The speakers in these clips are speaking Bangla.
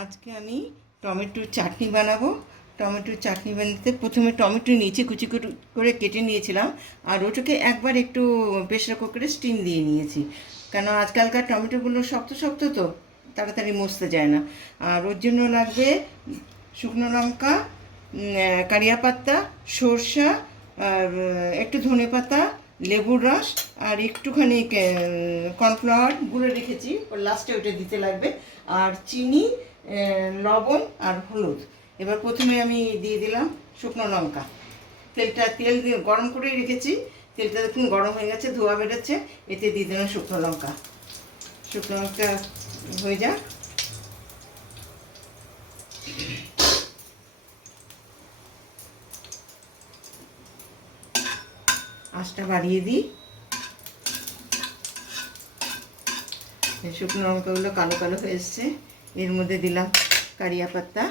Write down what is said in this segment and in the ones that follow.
আজকে আমি টমেটোর চাটনি বানাবো। টমেটোর চাটনি বানাতে প্রথমে টমেটো নিয়েছি, কুচি করে কেটে নিয়েছিলাম, আর ওটাকে একবার একটু প্রেসার কুকারে স্টিম দিয়ে নিয়েছি। কেন আজকালকার টমেটোগুলো শক্ত শক্ত, তো তাড়াতাড়ি মসতে যায় না। আর ওর জন্য লাগবে শুকনো লঙ্কা, কারিয়া পাতা, সরষা, আর একটু ধনে পাতা, লেবুর রস, আর একটুখানি কর্নফ্লাওয়ার গুলে রেখেছি, লাস্টে ওটা দিতে লাগবে, আর চিনি, লবণ আর হলুদ। এবার প্রথমে আমি দিয়ে দিলাম শুকনো লঙ্কা। তেল দিয়ে গরম করে রেখেছি, তেলটা দেখুন গরম হয়ে গেছে, ধোয়া বেরোচ্ছে। এতে দিয়ে দিলাম শুকনো লঙ্কা। শুকনো লঙ্কা হয়ে যাক, আঁচটা বাড়িয়ে দিই। শুকনো লঙ্কাগুলো কালো কালো হয়ে এসছে। এর মধ্যে দিলাম কারিয়া পাতা,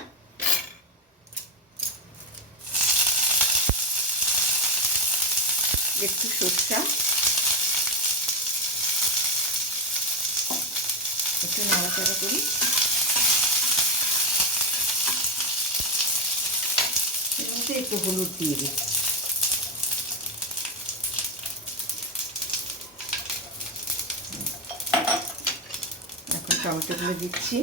একটু সরষা, একটু নাড়াচাড়া করি। এর মধ্যে একটু হলুদ দিয়ে দিই। এখন টমেটোগুলো দিচ্ছি।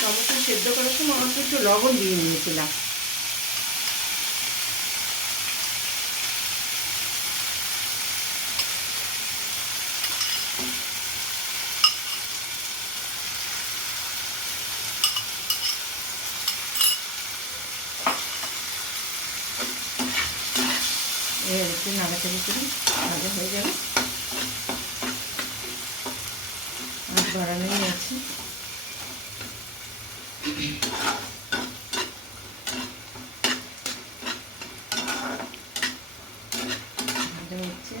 টমেটো সেদ্ধ করার সময় অল্প একটু লবণ দিয়ে নিয়েছিলাম। একটু নাড়াচাড়ি করি, ভাজা হয়ে যাবে। আর বাড়ানোই আছে। ভাজা হচ্ছে।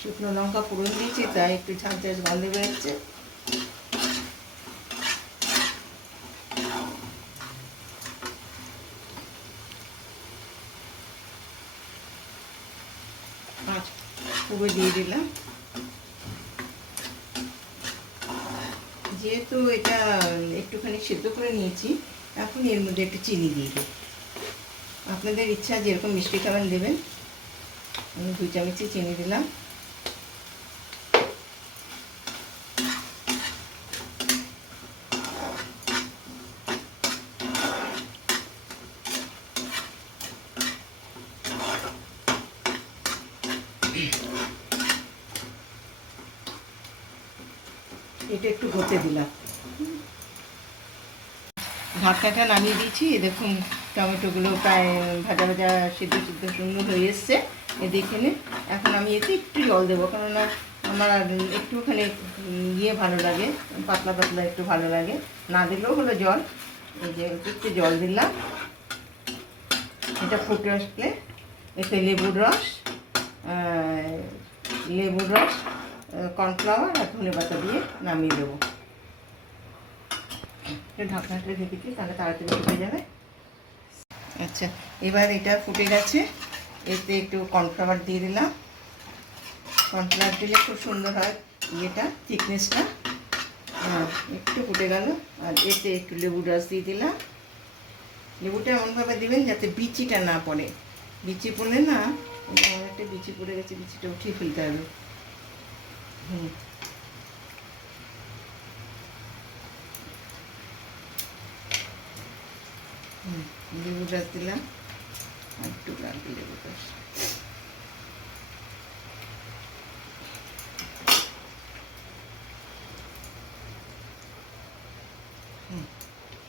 শুকনো লঙ্কা ফোড়ন দিয়েছি, তাই একটু ঝাঁঝ ঝাঁঝ গন্ধ বেরোচ্ছে। পুরো দিয়ে দিলাম। যেহেতু এটা একটুখানি সেদ্ধ করে নিয়েছি, এখন এর মধ্যে একটু চিনি দিয়ে দিই। আপনাদের ইচ্ছা যেরকম মিষ্টি খাবেন দেবেন। আমি 2 চামচই চিনি দিলাম। এটা একটু হতে দিলাম। ঢাকনাটা নামিয়ে দিয়েছি। দেখুন টমেটোগুলো প্রায় ভাজা ভাজা সিদ্ধ সিদ্ধ সুন্দর হয়ে এসছে। দেখে নিন। এখন আমি এতে একটু জল দেবো, কেননা আমার একটুখানি ভালো লাগে, পাতলা পাতলা একটু ভালো লাগে। না দিলেও হলো জল। এই যে একটু জল দিলাম। এটা ফুটে আসলে এতে লেবুর রস, কর্নফ্লাওয়ার আর ধনে পাতা দিয়ে নামিয়ে দেবো। ঢাকনাটা ঢেকেছি, তাহলে তাড়াতাড়ি ফুটে যাবে। আচ্ছা, এবার এটা ফুটে গেছে। এতে একটু কর্নফ্লাওয়ার দিয়ে দিলাম। কর্নফ্লাওয়ার দিলে খুব সুন্দর হয় থিকনেসটা। একটু ফুটে গেল। আর এতে একটু লেবুর রস দিয়ে দিলাম। লেবুটা এমনভাবে দেবেন যাতে বিচিটা না পড়ে। বিচি পড়লে না, একটা বিচি পড়ে গেছে, বিচিটা উঠিয়ে ফেলতে হবে। লেবু রস দিলাম, আর একটু লাগবে লেবু রস।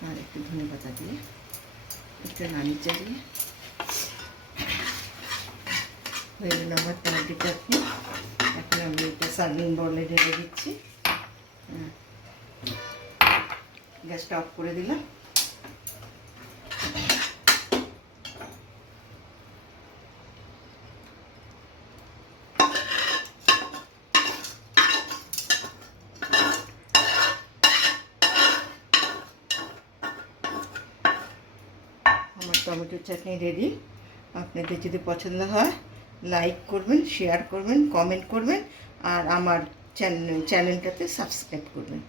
আর একটু ধনে পাতা দিয়ে একটু নাড়ি চাড়িয়ে হয়ে গেল আমার টমেটো চাটনি। এখন আমি এটা সার্ভিং বলে ঢেলে দিচ্ছি। গ্যাসটা অফ করে দিলাম। টমেটোর চাটনি রেডি। আপনাদের যদি পছন্দ হয় লাইক করবেন, শেয়ার করবেন, কমেন্ট করবেন আর আমার চ্যানেলটাতে সাবস্ক্রাইব করবেন।